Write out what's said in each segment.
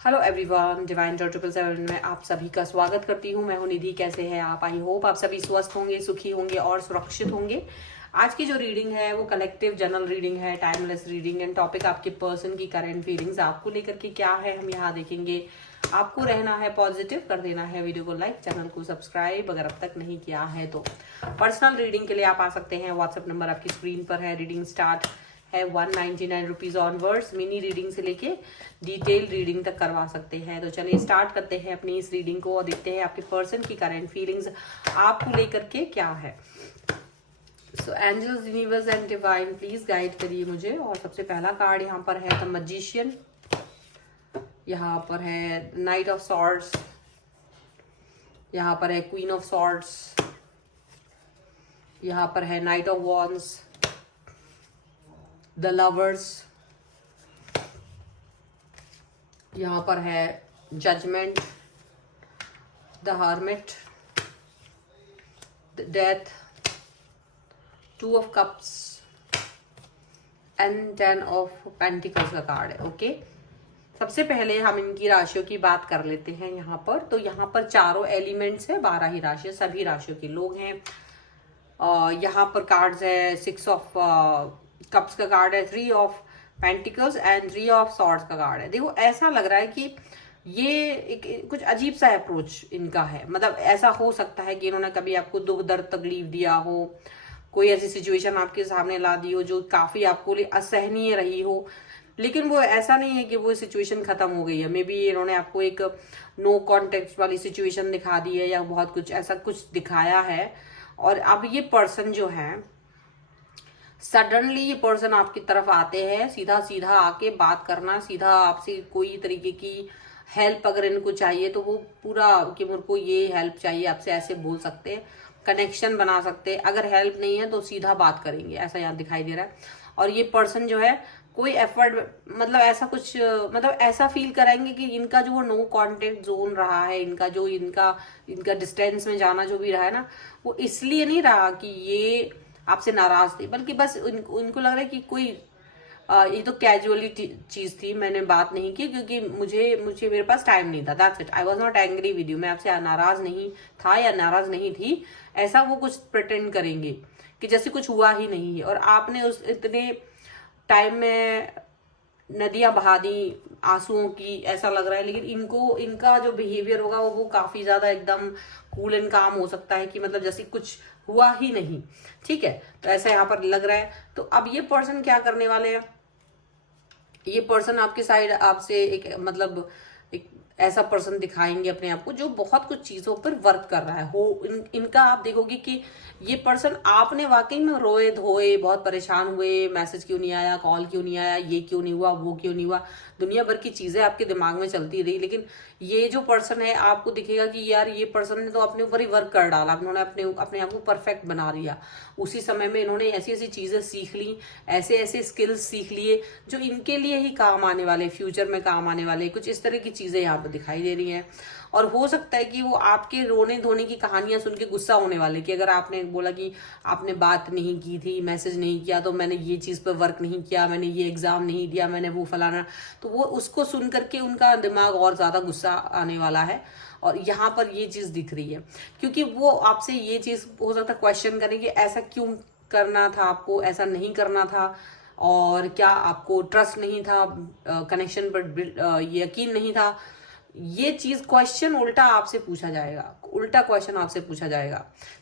Hello everyone, divine dot 777 में आप सभी का स्वागत करती हूँ। मैं हूँ निधि। कैसे हैं आप? आई होप आप सभी स्वस्थ होंगे, सुखी होंगे और सुरक्षित होंगे। आज की जो रीडिंग है वो कलेक्टिव जनरल रीडिंग है, टाइमलेस रीडिंग एंड टॉपिक आपके पर्सन की करंट फीलिंग्स आपको लेकर के क्या है हम यहाँ देखेंगे। आपको रहना है पॉजिटिव, कर देना है वीडियो को लाइक, चैनल को सब्सक्राइब अगर अब तक नहीं किया है तो। पर्सनल रीडिंग के लिए आप आ सकते हैं, व्हाट्सएप नंबर आपकी स्क्रीन पर है। रीडिंग स्टार्ट है 199 रुपीज ऑनवर्ड्स। मिनी रीडिंग से लेके डिटेल रीडिंग तक करवा सकते हैं। तो चलिए स्टार्ट करते हैं अपनी इस रीडिंग को और देखते हैं आपके पर्सन की करंट फीलिंग्स आपको लेकर के क्या है। So angels, universe and divine please guide करिए मुझे। और सबसे पहला कार्ड यहाँ पर है द मैजिशियन, यहाँ पर है नाइट ऑफ सॉर्ड्स, यहाँ पर है क्वीन ऑफ सॉर्ड्स, यहाँ पर है knight of wands, the lovers, यहाँ पर है judgement, the hermit, the death, two of cups and 10 of pentacles का कार्ड है। ओके, सबसे पहले हम इनकी राशियों की बात कर लेते हैं यहाँ पर। तो यहाँ पर चारों एलिमेंट्स है, 12 ही राशियां, सभी राशियों के लोग हैं। यहाँ पर कार्ड्स है 6 ऑफ कप्स का कार्ड है, 3 of pentacles and 3 of swords का कार्ड है। देखो ऐसा लग रहा है कि ये एक कुछ अजीब सा अप्रोच इनका है। मतलब ऐसा हो सकता है कि इन्होंने कभी आपको दुख दर्द तकलीफ दिया हो, कोई ऐसी सिचुएशन आपके सामने ला दी हो जो काफी आपको लिए असहनीय रही हो, लेकिन वो ऐसा नहीं है कि वो सिचुएशन खत्म हो गई है। मे बी इन्होंने आपको एक नो कॉन्टेक्ट वाली सिचुएशन दिखा दी है या बहुत कुछ ऐसा कुछ दिखाया है। और अब ये पर्सन जो है सडनली, ये पर्सन आपकी तरफ आते हैं, सीधा सीधा आके बात करना, सीधा आपसे कोई तरीके की हेल्प अगर इनको चाहिए तो वो पूरा कि मेरे को ये हेल्प चाहिए आपसे ऐसे बोल सकते हैं, कनेक्शन बना सकते हैं। अगर हेल्प नहीं है तो सीधा बात करेंगे, ऐसा यहाँ दिखाई दे रहा है। और ये पर्सन जो है कोई एफर्ट, मतलब ऐसा कुछ, मतलब ऐसा फील कराएंगे कि इनका जो वो नो कांटेक्ट जोन रहा है, इनका जो इनका डिस्टेंस में जाना जो भी रहा है ना, वो इसलिए नहीं रहा कि ये आपसे नाराज थे, बल्कि बस उनको लग रहा है कि कोई ये तो कैजुअली चीज थी, मैंने बात नहीं की क्योंकि मुझे मुझे मेरे पास टाइम नहीं था। That's it, I was not angry with you. मैं आपसे नाराज नहीं था या नाराज नहीं थी, ऐसा वो कुछ प्रिटेंड करेंगे कि जैसे कुछ हुआ ही नहीं है। और आपने उस इतने टाइम में नदियां बहा दी आंसुओं की, ऐसा लग रहा है। लेकिन इनको इनका जो बिहेवियर होगा वो काफी ज्यादा एकदम कूल एंड काम हो सकता है कि मतलब जैसे कुछ हुआ ही नहीं। ठीक है, तो ऐसा यहाँ पर लग रहा है। तो अब ये पर्सन क्या करने वाले हैं, ये पर्सन आपके साइड आपसे एक मतलब एक ऐसा पर्सन दिखाएंगे अपने आप को जो बहुत कुछ चीजों पर वर्क कर रहा है। इनका आप देखोगे कि ये पर्सन, आपने वाकई में रोए धोए, बहुत परेशान हुए, मैसेज क्यों नहीं आया, कॉल क्यों नहीं आया, ये क्यों नहीं हुआ, वो क्यों नहीं हुआ, दुनिया भर की चीजें आपके दिमाग में चलती रही। लेकिन ये जो पर्सन है, आपको दिखेगा कि यार ये पर्सन ने तो अपने ऊपर ही वर्क कर डाला, इन्होंने अपने आप को परफेक्ट बना लिया। उसी समय में इन्होंने ऐसी ऐसी चीजें सीख ली, ऐसे ऐसे स्किल्स सीख लिए जो इनके लिए ही काम आने वाले, फ्यूचर में काम आने वाले, कुछ इस तरह की चीजें यहाँ पर दिखाई दे रही हैं। और हो सकता है कि वो आपके रोने धोने की कहानियां सुन के गुस्सा होने वाले कि अगर आपने बोला कि आपने बात नहीं की थी, मैसेज नहीं किया, तो मैंने ये चीज पर वर्क नहीं किया, मैंने ये एग्जाम नहीं दिया, मैंने वो फलाना, तो वो उसको सुन करके उनका दिमाग और ज्यादा गुस्सा आने वाला है। और यहाँ पर ये चीज दिख रही है क्योंकि वो आपसे ये चीज हो सकता है क्वेश्चन करेंगे, ऐसा क्यों करना था आपको, ऐसा नहीं करना था, और क्या आपको ट्रस्ट नहीं था, कनेक्शन पर यकीन नहीं था। ये चीज क्वेश्चन उल्टा आपसे पूछा जाएगा, उल्टा क्वेश्चन आपसे पूछा जाएगा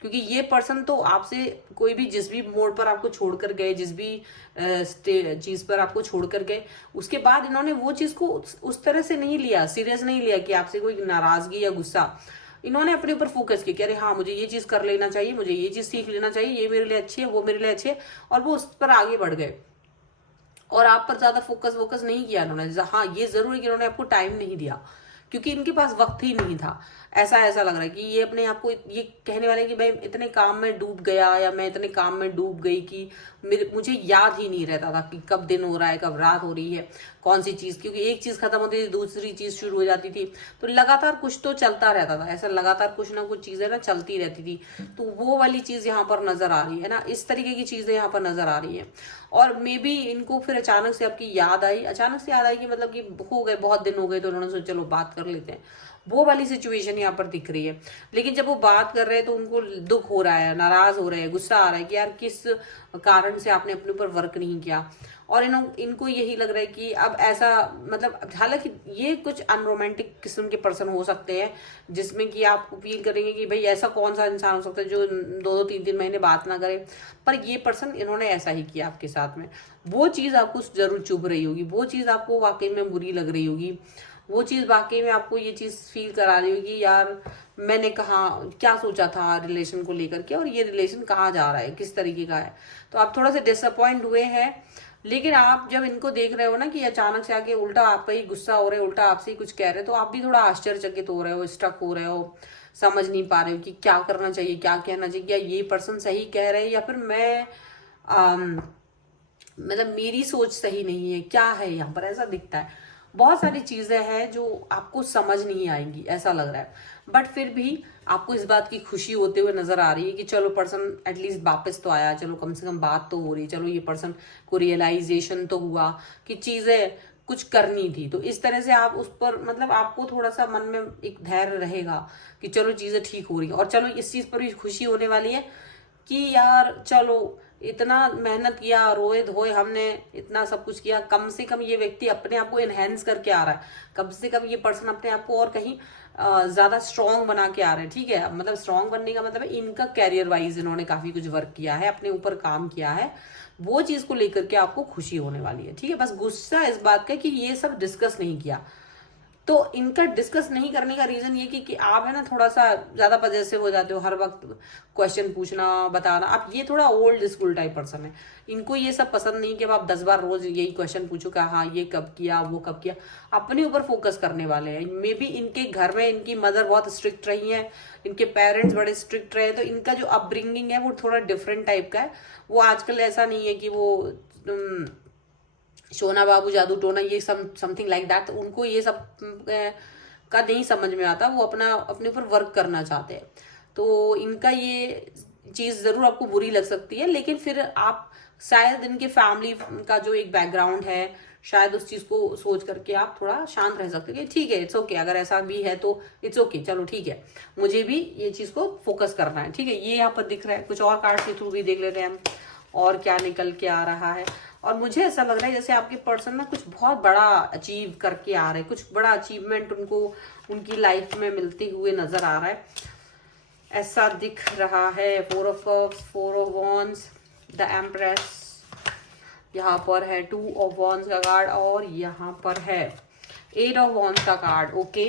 क्योंकि ये पर्सन तो आपसे कोई भी जिस भी मोड़ पर आपको छोड़कर गए, जिस भी चीज पर आपको छोड़कर गए, उसके बाद इन्होंने वो चीज को उस तरह से नहीं लिया, सीरियस नहीं लिया कि आपसे कोई नाराजगी या गुस्सा। इन्होंने अपने ऊपर फोकस किया कि अरे हाँ, मुझे ये चीज कर लेना चाहिए, मुझे ये चीज सीख लेना चाहिए, ये मेरे लिए अच्छी है, वो मेरे लिए अच्छी है, और वो उस पर आगे बढ़ गए। और आप पर ज्यादा फोकस नहीं किया इन्होंने। हाँ, ये जरूर है कि इन्होंने आपको टाइम नहीं दिया क्योंकि इनके पास वक्त ही नहीं था। ऐसा लग रहा है कि ये अपने आप को ये कहने वाले कि भाई इतने काम में डूब गया या मैं इतने काम में डूब गई कि मुझे याद ही नहीं रहता था कि कब दिन हो रहा है, कब रात हो रही है, कौन सी चीज, क्योंकि एक चीज खत्म होती थी दूसरी चीज शुरू हो जाती थी। तो लगातार कुछ तो चलता रहता था, ऐसा लगातार कुछ ना कुछ चीजें ना चलती रहती थी। तो वो वाली चीज यहाँ पर नजर आ रही है ना, इस तरीके की चीजें यहाँ पर नजर आ रही है। और मे बी इनको फिर अचानक से आपकी याद आई, अचानक से याद आई कि मतलब कि हो गए बहुत दिन हो गए, तो उन्होंने सोचा चलो बात कर लेते हैं। वो वाली सिचुएशन यहाँ पर दिख रही है। लेकिन जब वो बात कर रहे हैं तो उनको दुख हो रहा है, नाराज हो रहे हैं, गुस्सा आ रहा है कि यार किस कारण से आपने अपने ऊपर वर्क नहीं किया। और इनको यही लग रहा है कि अब ऐसा, मतलब हालांकि ये कुछ अनरोमांटिक किस्म के पर्सन हो सकते हैं, जिसमें कि आप फील करेंगे कि भाई ऐसा कौन सा इंसान हो सकता है जो 2-3 महीने बात ना करे। पर ये पर्सन, इन्होंने ऐसा ही किया आपके साथ में। वो चीज आपको जरूर चुभ रही होगी, वो चीज आपको वाकई में बुरी लग रही होगी, वो चीज वाकई में आपको ये चीज फील करा रही होगी यार मैंने कहा क्या सोचा था रिलेशन को लेकर के, और ये रिलेशन कहाँ जा रहा है, किस तरीके का है। तो आप थोड़ा सा डिसअपॉइंट हुए हैं। लेकिन आप जब इनको देख रहे हो ना कि अचानक से आके उल्टा आप पे ही गुस्सा हो रहे हो, उल्टा आपसे ही कुछ कह रहे हो, तो आप भी थोड़ा आश्चर्यचकित हो रहे हो, स्टक हो रहे हो, समझ नहीं पा रहे हो कि क्या करना चाहिए, क्या कहना चाहिए, क्या ये पर्सन सही कह रहे हैं या फिर मैं मतलब मेरी सोच सही नहीं है, क्या है यहाँ पर, ऐसा दिखता है। बहुत सारी चीजें हैं जो आपको समझ नहीं आएंगी ऐसा लग रहा है। बट फिर भी आपको इस बात की खुशी होते हुए नजर आ रही है कि चलो पर्सन एटलीस्ट वापस तो आया, चलो कम से कम बात तो हो रही, चलो ये पर्सन को रियलाइजेशन तो हुआ कि चीजें कुछ करनी थी। तो इस तरह से आप उस पर, मतलब आपको थोड़ा सा मन में एक धैर्य रहेगा कि चलो चीजें ठीक हो रही है। और चलो इस चीज पर भी खुशी होने वाली है कि यार चलो इतना मेहनत किया, रोए धोए हमने, इतना सब कुछ किया, कम से कम ये व्यक्ति अपने आप को एनहेंस करके आ रहा है, कम से कम ये पर्सन अपने आप को और कहीं ज्यादा स्ट्रांग बना के आ रहे हैं। ठीक है, मतलब स्ट्रांग बनने का मतलब है इनका कैरियर वाइज इन्होंने काफी कुछ वर्क किया है, अपने ऊपर काम किया है, वो चीज को लेकर के आपको खुशी होने वाली है। ठीक है, बस गुस्सा इस बात का कि ये सब डिस्कस नहीं किया। तो इनका डिस्कस नहीं करने का रीजन ये कि आप है ना थोड़ा सा ज्यादा पजेसिव हो जाते हो, हर वक्त क्वेश्चन पूछना बताना। आप ये थोड़ा ओल्ड स्कूल टाइप पर्सन है, इनको ये सब पसंद नहीं कि अब आप 10 बार रोज यही क्वेश्चन पूछो कि हाँ ये कब किया वो कब किया। अपने ऊपर फोकस करने वाले हैं। मे बी इनके घर में इनकी मदर बहुत स्ट्रिक्ट रही है, इनके पेरेंट्स बड़े स्ट्रिक्ट रहे, तो इनका जो अपब्रिंगिंग है वो थोड़ा डिफरेंट टाइप का है। वो आजकल ऐसा नहीं है कि वो सोना बाबू जादू टोना ये समथिंग लाइक दैट, उनको ये सब का नहीं समझ में आता, वो अपने ऊपर वर्क करना चाहते हैं। तो इनका ये चीज जरूर आपको बुरी लग सकती है, लेकिन फिर आप शायद इनके फैमिली का जो एक बैकग्राउंड है, शायद उस चीज को सोच करके आप थोड़ा शांत रह सकते हैं कि ठीक है इट्स ओके, अगर ऐसा भी है तो इट्स ओके, चलो ठीक है, मुझे भी ये चीज को फोकस करना है। ठीक है, ये यहाँ पर दिख रहा है। कुछ और कार्ड के थ्रू भी देख लेते हैं हम और क्या निकल के आ रहा है। और मुझे ऐसा लग रहा है जैसे आपके पर्सन ना कुछ बहुत बड़ा अचीव करके आ रहे हैं, कुछ बड़ा अचीवमेंट उनको उनकी लाइफ में मिलते हुए नजर आ रहा है, ऐसा दिख रहा है। 4 of cups, 4 of wands, the empress, यहाँ पर है 2 ऑफ वॉन्ड्स का कार्ड, और यहाँ पर है 8 ऑफ वॉन्ड्स का कार्ड। ओके,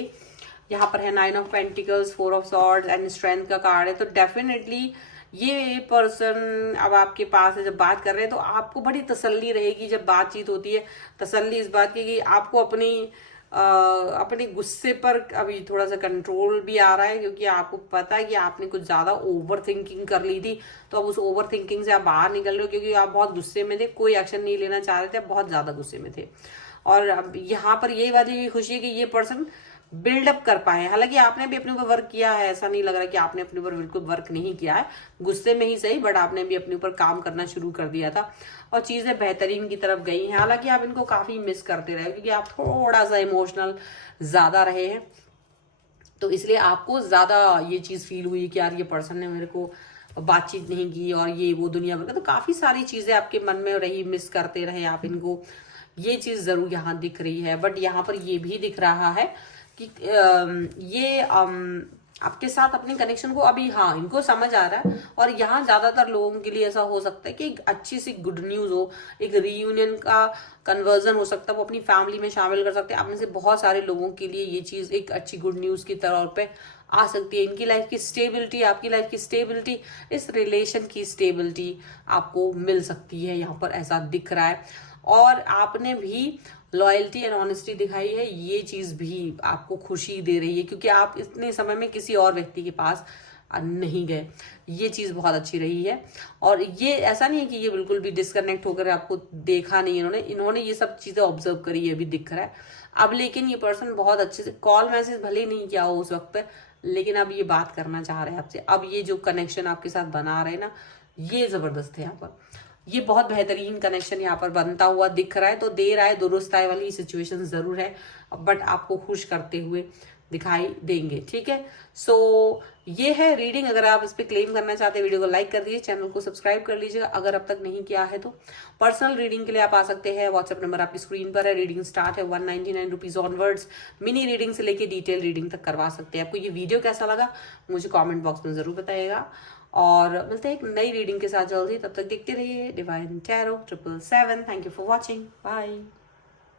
यहाँ पर है 9 of pentacles, 4 of swords and strength का कार्ड है। तो डेफिनेटली ये पर्सन अब आपके पास है, जब बात कर रहे हैं तो आपको बड़ी तसल्ली रहेगी जब बातचीत होती है। तसल्ली इस बात की कि आपको अपने गुस्से पर अभी थोड़ा सा कंट्रोल भी आ रहा है, क्योंकि आपको पता है कि आपने कुछ ज्यादा ओवर थिंकिंग कर ली थी। तो अब उस ओवर थिंकिंग से आप बाहर निकल रहे हो, क्योंकि आप बहुत गुस्से में थे, कोई एक्शन नहीं लेना चाह रहे थे, आप बहुत ज्यादा गुस्से में थे। और अब यहाँ पर ये वाली खुशी है कि ये पर्सन बिल्डअप कर पाए। हालांकि आपने भी अपने ऊपर वर्क किया है, ऐसा नहीं लग रहा कि आपने अपने ऊपर बिल्कुल वर्क नहीं किया है, गुस्से में ही सही, बट आपने भी अपने ऊपर काम करना शुरू कर दिया था और चीजें बेहतरीन की तरफ गई हैं। हालांकि आप इनको काफी मिस करते रहे, क्योंकि आप थोड़ा सा इमोशनल ज्यादा रहे हैं, तो इसलिए आपको ज्यादा ये चीज फील हुई कि यार ये पर्सन ने मेरे को बातचीत नहीं की और ये वो दुनिया भर का, तो काफी सारी चीजें आपके मन में रही, मिस करते रहे आप इनको, ये चीज जरूर यहाँ दिख रही है। बट यहाँ पर ये भी दिख रहा है कि ये आपके साथ अपने कनेक्शन को अभी, हाँ, इनको समझ आ रहा है। और यहाँ ज्यादातर लोगों के लिए ऐसा हो सकता है कि एक अच्छी सी गुड न्यूज हो, एक रीयूनियन का कन्वर्जन हो सकता है, वो अपनी फैमिली में शामिल कर सकते हैं। आप में से बहुत सारे लोगों के लिए ये चीज एक अच्छी गुड न्यूज की तौर पे आ सकती है। इनकी लाइफ की स्टेबिलिटी, आपकी लाइफ की स्टेबिलिटी, इस रिलेशन की स्टेबिलिटी आपको मिल सकती है, यहाँ पर ऐसा दिख रहा है। और आपने भी लॉयल्टी एंड ऑनेस्टी दिखाई है, ये चीज भी आपको खुशी दे रही है क्योंकि आप इतने समय में किसी और व्यक्ति के पास नहीं गए। ये चीज बहुत अच्छी रही है। और ये ऐसा नहीं है कि ये बिल्कुल भी डिस्कनेक्ट होकर आपको देखा नहीं इन्होंने ये सब चीजें ऑब्जर्व करी है, अभी दिख रहा है अब। लेकिन ये पर्सन बहुत अच्छे से, कॉल मैसेज भले ही नहीं किया हो उस वक्त पे, लेकिन अब ये बात करना चाह रहे हैं आपसे। अब ये जो कनेक्शन आपके साथ बना रहे हैं ना, ये जबरदस्त है। यहाँ पर ये बहुत बेहतरीन कनेक्शन यहाँ पर बनता हुआ दिख रहा है। तो देर आए दुरुस्त आए वाली सिचुएशन जरूर है, बट आपको खुश करते हुए दिखाई देंगे। ठीक है, सो ये है रीडिंग। अगर आप इस पे क्लेम करना चाहते हैं, वीडियो को लाइक कर दीजिए, चैनल को सब्सक्राइब कर लीजिएगा अगर अब तक नहीं किया है तो। पर्सनल रीडिंग के लिए आप आ सकते हैं, व्हाट्सएप नंबर आपकी स्क्रीन पर है। रीडिंग स्टार्ट है 199 रुपीज ऑनवर्ड्स। मिनी रीडिंग से लेके डिटेल रीडिंग तक करवा सकते हैं। आपको ये वीडियो कैसा लगा मुझे कॉमेंट बॉक्स में जरूर बताइएगा, और मिलते हैं एक नई रीडिंग के साथ जल्दी। तब तक देखते रहिए divine tarot 777। Thank you for watching, bye.